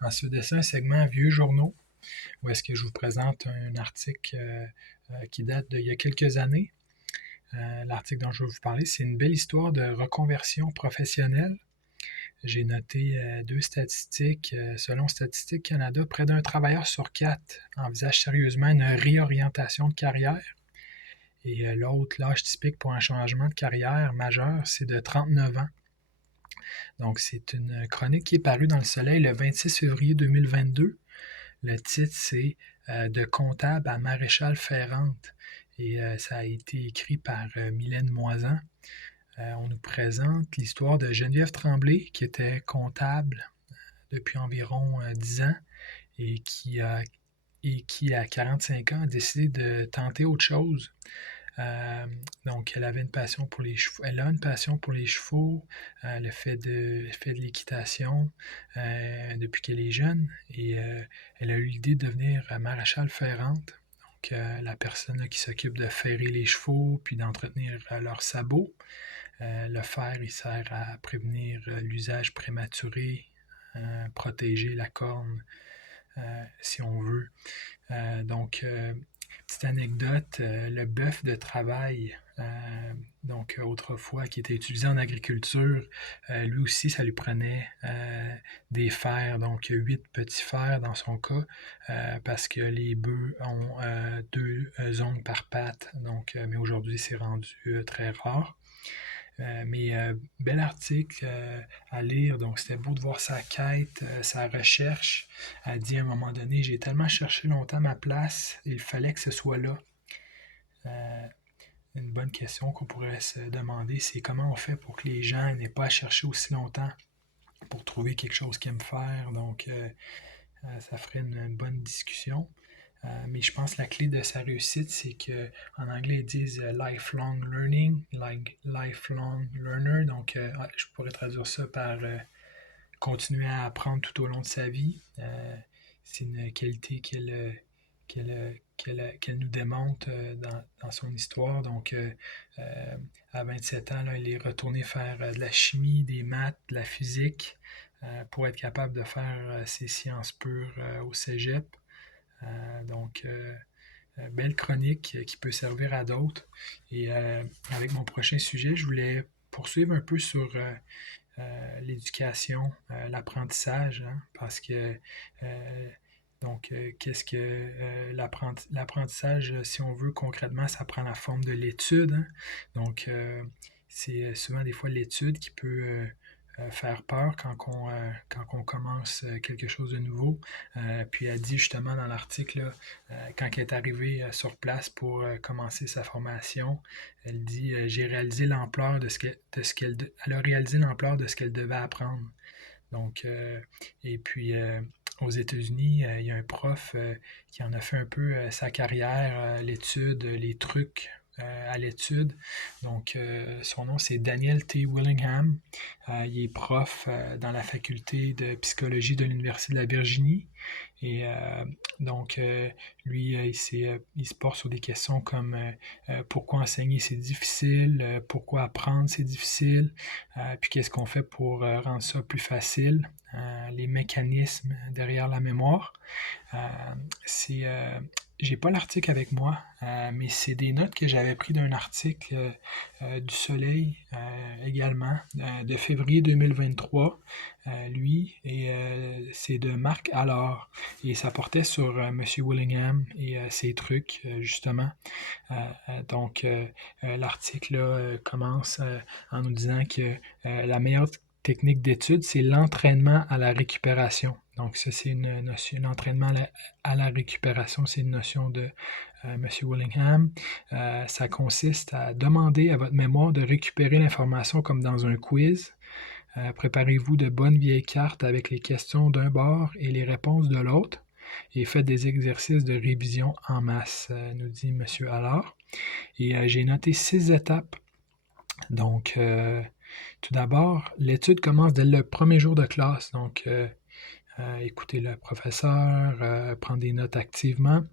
Ensuite de ça, un segment Vieux journaux, où est-ce que je vous présente un article qui date d'il y a quelques années. L'article dont je vais vous parler, c'est une belle histoire de reconversion professionnelle. J'ai noté deux statistiques. Selon Statistique Canada, près d'un travailleur sur quatre envisage sérieusement une réorientation de carrière. Et l'autre, l'âge typique pour un changement de carrière majeur, c'est de 39 ans. Donc, c'est une chronique qui est parue dans Le Soleil le 26 février 2022. Le titre, c'est De comptable à maréchal ferrante. Et ça a été écrit par Mylène Moisan. On nous présente l'histoire de Geneviève Tremblay, qui était comptable depuis environ 10 ans et qui, à 45 ans, a décidé de tenter autre chose. Donc, elle avait une passion pour les chevaux. Elle a une passion pour les chevaux, elle fait de l'équitation depuis qu'elle est jeune et elle a eu l'idée de devenir maréchal ferrante. Donc, la personne qui s'occupe de ferrer les chevaux puis d'entretenir leurs sabots. Le fer, il sert à prévenir l'usage prématuré, protéger la corne, si on veut. Donc, petite anecdote, le bœuf de travail, donc autrefois qui était utilisé en agriculture, lui aussi, ça lui prenait des fers, donc 8 petits fers dans son cas, parce que les bœufs ont 2 ongles par patte, donc, mais aujourd'hui, c'est rendu très rare. Mais bel article à lire, donc c'était beau de voir sa quête, sa recherche. Elle dit à un moment donné, j'ai tellement cherché longtemps ma place, il fallait que ce soit là. Une bonne question qu'on pourrait se demander, c'est comment on fait pour que les gens n'aient pas à chercher aussi longtemps pour trouver quelque chose qu'ils aiment faire. Donc, ça ferait une bonne discussion. Mais je pense que la clé de sa réussite, c'est que en anglais, ils disent lifelong learning, lifelong learner. Donc, je pourrais traduire ça par continuer à apprendre tout au long de sa vie. C'est une qualité qu'elle nous démontre dans son histoire. Donc, à 27 ans, là, elle est retournée faire de la chimie, des maths, de la physique pour être capable de faire ses sciences pures au cégep. Donc, belle chronique qui peut servir à d'autres. Et avec mon prochain sujet, je voulais poursuivre un peu sur l'éducation, l'apprentissage, hein, parce que donc, qu'est-ce que l'apprentissage, si on veut concrètement, ça prend la forme de l'étude. Hein. Donc, c'est souvent des fois l'étude qui peut faire peur quand on commence quelque chose de nouveau. Puis elle dit justement dans l'article, quand elle est arrivée sur place pour commencer sa formation, elle dit j'ai réalisé l'ampleur elle a réalisé l'ampleur de ce qu'elle devait apprendre. Donc, et puis aux États-Unis, il y a un prof qui en a fait un peu sa carrière, l'étude, les trucs à l'étude. Donc, son nom, c'est Daniel T. Willingham. Il est prof dans la faculté de psychologie de l'Université de la Virginie. Et donc, lui, il se porte sur des questions comme pourquoi enseigner c'est difficile, pourquoi apprendre c'est difficile, puis qu'est-ce qu'on fait pour rendre ça plus facile, les mécanismes derrière la mémoire. C'est j'ai pas l'article avec moi, mais c'est des notes que j'avais pris d'un article du Soleil également, de février 2023. Lui, et c'est de Marc Allard. Et ça portait sur M. Willingham et ses trucs, justement. Donc, l'article commence en nous disant que la meilleure technique d'étude, c'est l'entraînement à la récupération. Donc, ça, c'est une notion. L'entraînement à la récupération, c'est une notion de M. Willingham. Ça consiste à demander à votre mémoire de récupérer l'information comme dans un quiz. Préparez-vous de bonnes vieilles cartes avec les questions d'un bord et les réponses de l'autre et faites des exercices de révision en masse, nous dit M. Allard. Et j'ai noté 6 étapes. Donc, tout d'abord, l'étude commence dès le premier jour de classe. Donc, écouter le professeur, prendre des notes activement.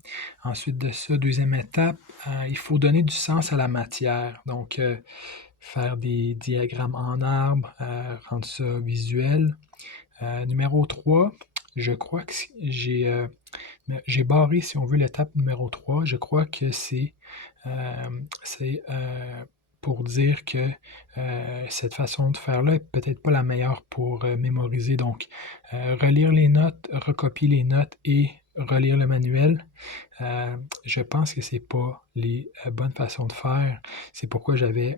Ensuite de ça, deuxième étape, il faut donner du sens à la matière. Donc, faire des diagrammes en arbre, rendre ça visuel. Numéro 3, je crois que j'ai barré, si on veut, l'étape numéro 3. Je crois que c'est pour dire que cette façon de faire-là est peut-être pas la meilleure pour mémoriser. Donc, relire les notes, recopier les notes et relire le manuel. Je pense que c'est pas les bonnes façons de faire. C'est pourquoi j'avais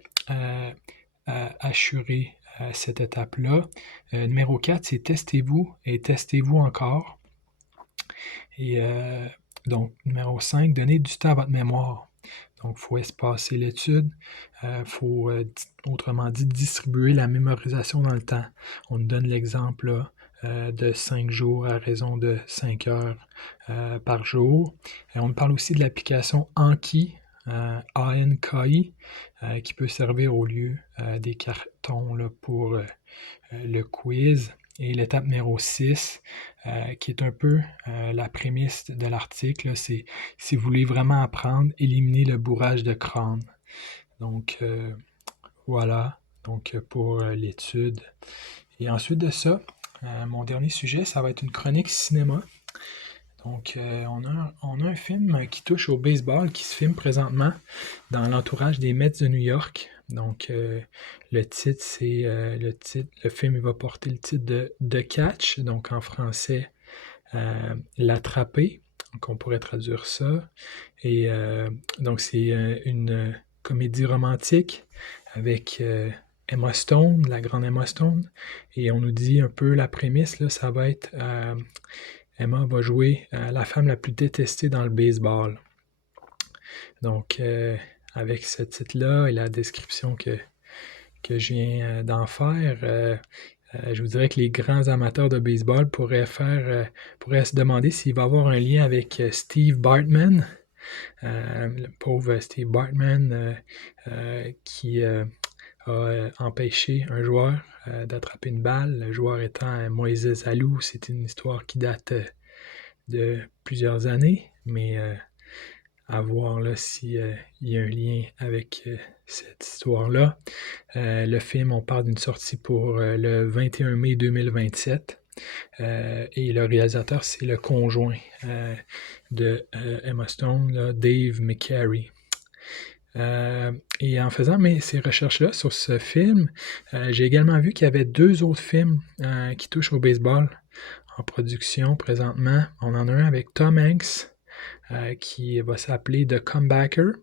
assuré cette étape-là. Numéro 4, c'est testez-vous et testez-vous encore. Et donc, numéro 5, donnez du temps à votre mémoire. Donc, il faut espacer l'étude. Il faut, autrement dit, distribuer la mémorisation dans le temps. On nous donne l'exemple là, de 5 jours à raison de 5 heures par jour. Et on parle aussi de l'application Anki, ANKI, qui peut servir au lieu des cartons là, pour le quiz. Et l'étape numéro 6, qui est un peu la prémisse de l'article, c'est si vous voulez vraiment apprendre, éliminez le bourrage de crâne. Donc, voilà, donc pour l'étude. Et ensuite de ça, mon dernier sujet, ça va être une chronique cinéma. Donc, on a un film qui touche au baseball qui se filme présentement dans l'entourage des Mets de New York. Donc, le titre, le film il va porter le titre de The Catch, donc en français, L'Attrapé. Donc, on pourrait traduire ça. Et donc, c'est une comédie romantique avec Emma Stone, la grande Emma Stone. Et on nous dit un peu la prémisse, là, ça va être Emma va jouer la femme la plus détestée dans le baseball. Donc, avec ce titre-là et la description que je viens d'en faire, je vous dirais que les grands amateurs de baseball pourraient se demander s'il va y avoir un lien avec Steve Bartman, le pauvre Steve Bartman qui a empêché un joueur d'attraper une balle, le joueur étant Moïse Alou. C'est une histoire qui date de plusieurs années, mais à voir là, s'il y a un lien avec cette histoire-là. Le film, on parle d'une sortie pour le 21 mai 2027. Et le réalisateur, c'est le conjoint de Emma Stone, là, Dave McCary. Et en faisant ces recherches-là sur ce film, j'ai également vu qu'il y avait 2 autres films qui touchent au baseball en production présentement. On en a un avec Tom Hanks qui va s'appeler The Comebacker.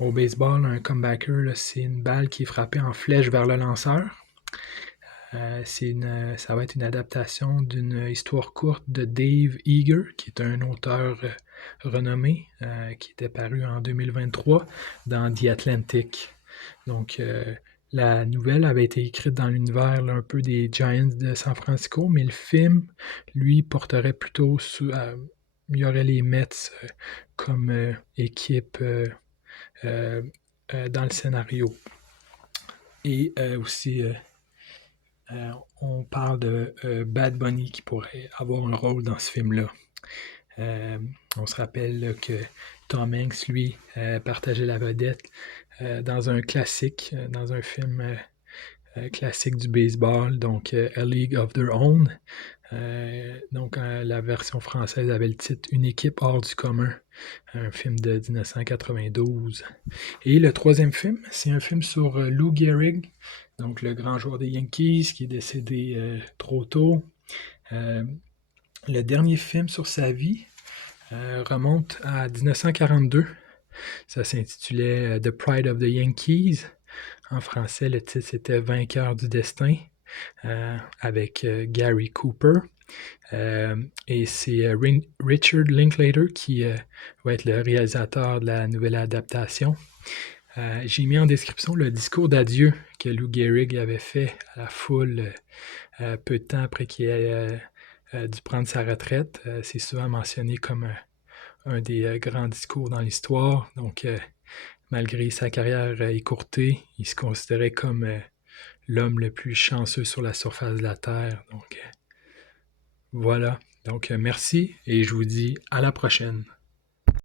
Au baseball, un comebacker, là, c'est une balle qui est frappée en flèche vers le lanceur. Ça va être une adaptation d'une histoire courte de Dave Eager, qui est un auteur renommé, qui était paru en 2023 dans The Atlantic. Donc, la nouvelle avait été écrite dans l'univers là, un peu des Giants de San Francisco, mais le film, lui, porterait plutôt il y aurait les Mets comme équipe dans le scénario. Et aussi, on parle de Bad Bunny qui pourrait avoir un rôle dans ce film-là. On se rappelle que Tom Hanks, lui, partageait la vedette dans un classique, dans un film classique du baseball, donc A League of Their Own. Donc, la version française avait le titre Une équipe hors du commun, un film de 1992. Et le troisième film, c'est un film sur Lou Gehrig, donc le grand joueur des Yankees qui est décédé trop tôt. Le dernier film sur sa vie remonte à 1942. Ça s'intitulait The Pride of the Yankees. En français, le titre c'était Vainqueur du destin avec Gary Cooper. Et c'est Richard Linklater qui va être le réalisateur de la nouvelle adaptation. J'ai mis en description le discours d'adieu que Lou Gehrig avait fait à la foule peu de temps après qu'il ait dû prendre sa retraite. C'est souvent mentionné comme un des grands discours dans l'histoire. Donc, malgré sa carrière écourtée, il se considérait comme l'homme le plus chanceux sur la surface de la Terre. Donc, voilà. Donc, merci et je vous dis à la prochaine.